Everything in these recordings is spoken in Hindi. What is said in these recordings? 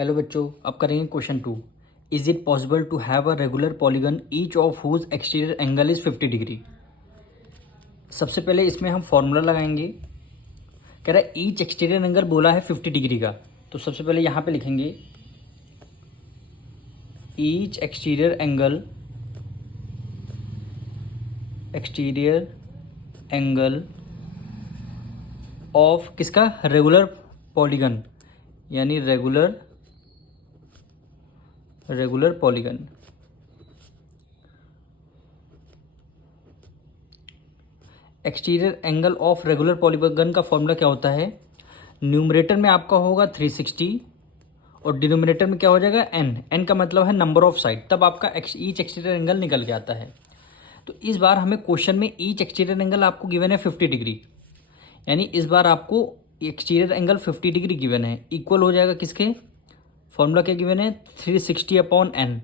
हेलो बच्चों, अब करेंगे question 2। Is it possible to have a regular polygon each of whose exterior angle is 50 degree. सबसे पहले इसमें हम फॉर्मूला लगाएंगे। कह रहा है ईच एक्सटीरियर एंगल बोला है 50 डिग्री का, तो सबसे पहले यहाँ पे लिखेंगे ईच एक्सटीरियर एंगल ऑफ किसका, रेगुलर पॉलीगन, यानी regular polygon. Exterior angle of regular polygon का फॉर्मूला क्या होता है, न्यूमरेटर में आपका होगा 360 और डिनोमिनेटर में क्या हो जाएगा n का मतलब है नंबर ऑफ साइड, तब आपका ईच एक्सटीरियर एंगल निकल के आता है। तो इस बार हमें क्वेश्चन में ईच एक्सटीरियर एंगल आपको गिवन है 50 डिग्री, यानी इस बार आपको एक्सटीरियर एंगल 50 डिग्री गिवन है, इक्वल हो जाएगा किसके, फॉर्मूला क्या गिवन है 360/n।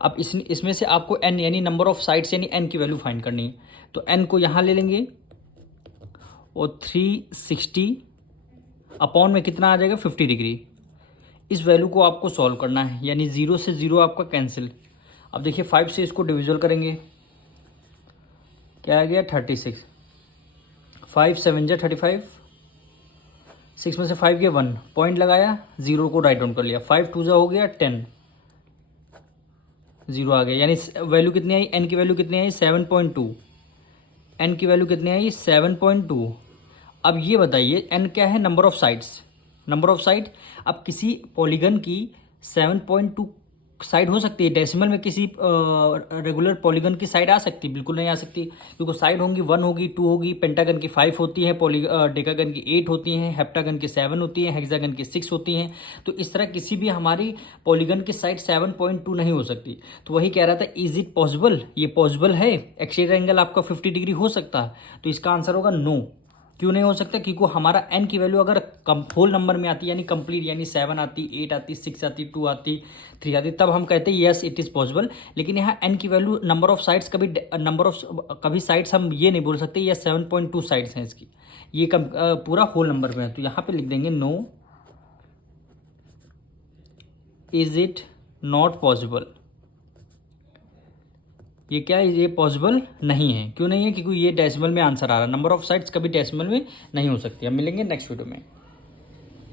अब इसमें से आपको n यानी नंबर ऑफ साइड्स यानी n की वैल्यू फाइंड करनी है, तो n को यहाँ ले लेंगे और 360 में कितना आ जाएगा 50 डिग्री। इस वैल्यू को आपको सॉल्व करना है, यानी 0 से 0 आपका कैंसिल। अब देखिए 5 से इसको डिविजल करेंगे, क्या आ गया 36, 5 7 जा 35, 6 में से 5 गया 1, पॉइंट लगाया, 0 को राइट डाउन कर लिया, 5 2 जा हो गया 10, 0 आ गया, यानी वैल्यू कितनी आई, n की वैल्यू कितनी आई 7.2, n की वैल्यू कितनी आई 7.2। अब ये बताइए n क्या है, number of sides, number of side. अब किसी पॉलीगन की 7.2 साइड हो सकती है, डेसिमल में किसी रेगुलर पॉलीगन की साइड आ सकती है, बिल्कुल नहीं आ सकती, क्योंकि साइड होंगी 1 होगी 2 होगी, पेंटागन की 5 होती है, डेकागन की 8 होती हैं, हेप्टागन की 7 होती है, हेक्सागन की 6 होती हैं। तो इस तरह किसी भी हमारी पॉलीगन की साइड 7.2 नहीं हो सकती। तो वही कह रहा था इज इट पॉसिबल, ये पॉसिबल है, एक्सटीरियर एंगल आपका 50 डिग्री हो सकता है। तो इसका आंसर होगा नो। क्यों नहीं हो सकता, क्योंकि हमारा n की वैल्यू अगर होल नंबर में आती यानी कंप्लीट, यानी 7 आती, 8 आती, 6 आती, 2 आती, 3 आती, तब हम कहते हैं यस इट इज़ पॉसिबल। लेकिन यहाँ n की वैल्यू नंबर ऑफ साइड्स, कभी साइड्स हम ये नहीं बोल सकते या 7.2 साइड्स हैं इसकी, ये पूरा होल नंबर में है। तो यहाँ पे लिख देंगे no is it not possible. ये क्या है, ये पॉसिबल नहीं है। क्यों नहीं है, क्योंकि ये डेसिमल में आंसर आ रहा है, नंबर ऑफ साइड्स कभी डेसिमल में नहीं हो सकती। हम मिलेंगे नेक्स्ट वीडियो में।